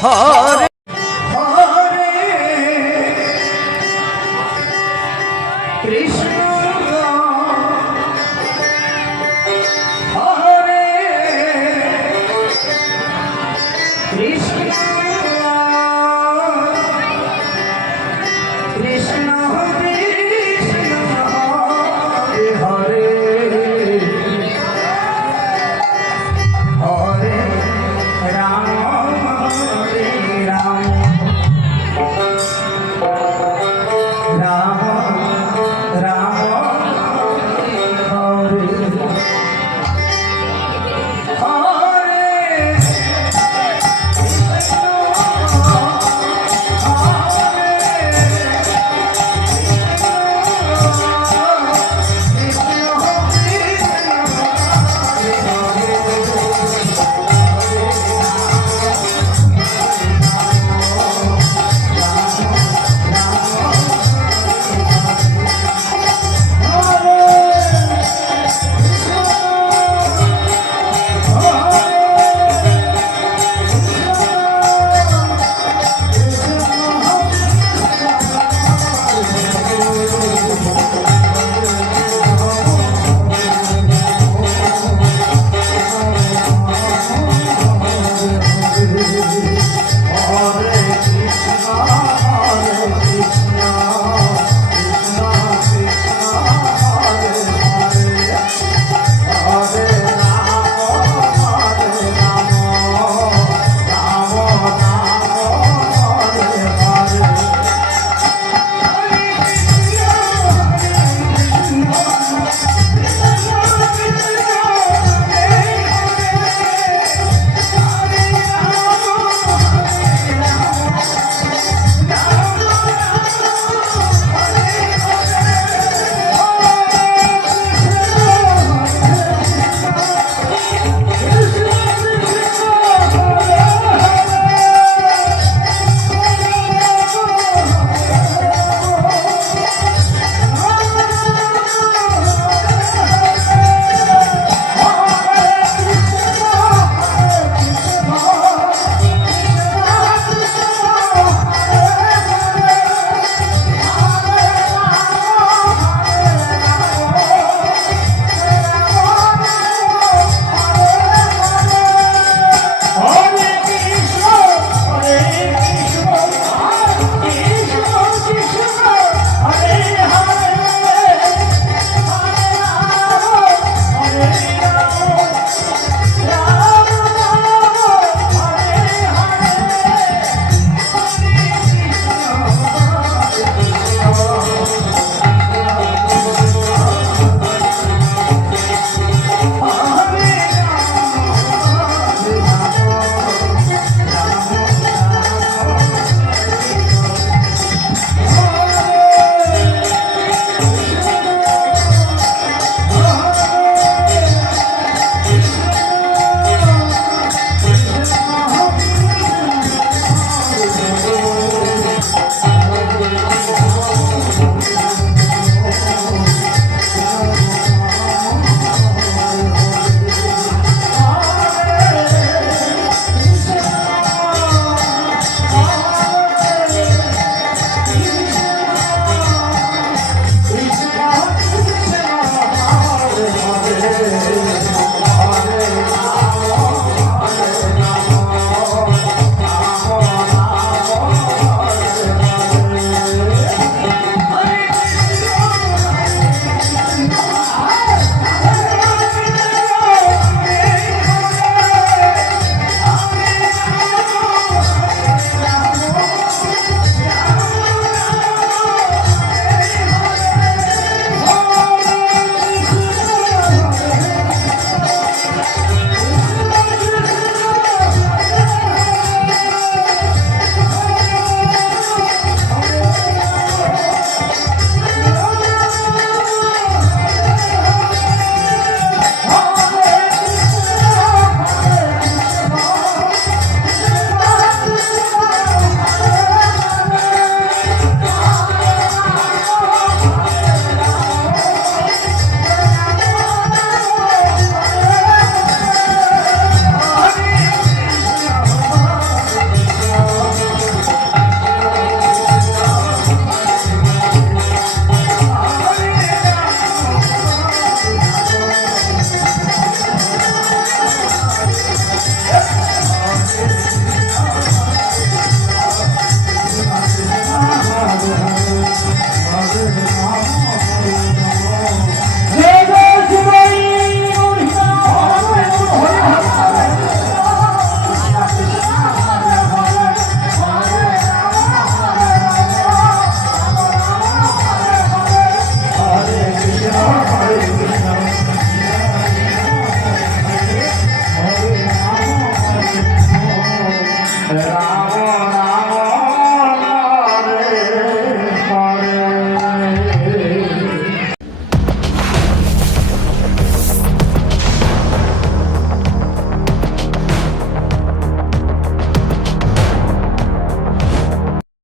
好啊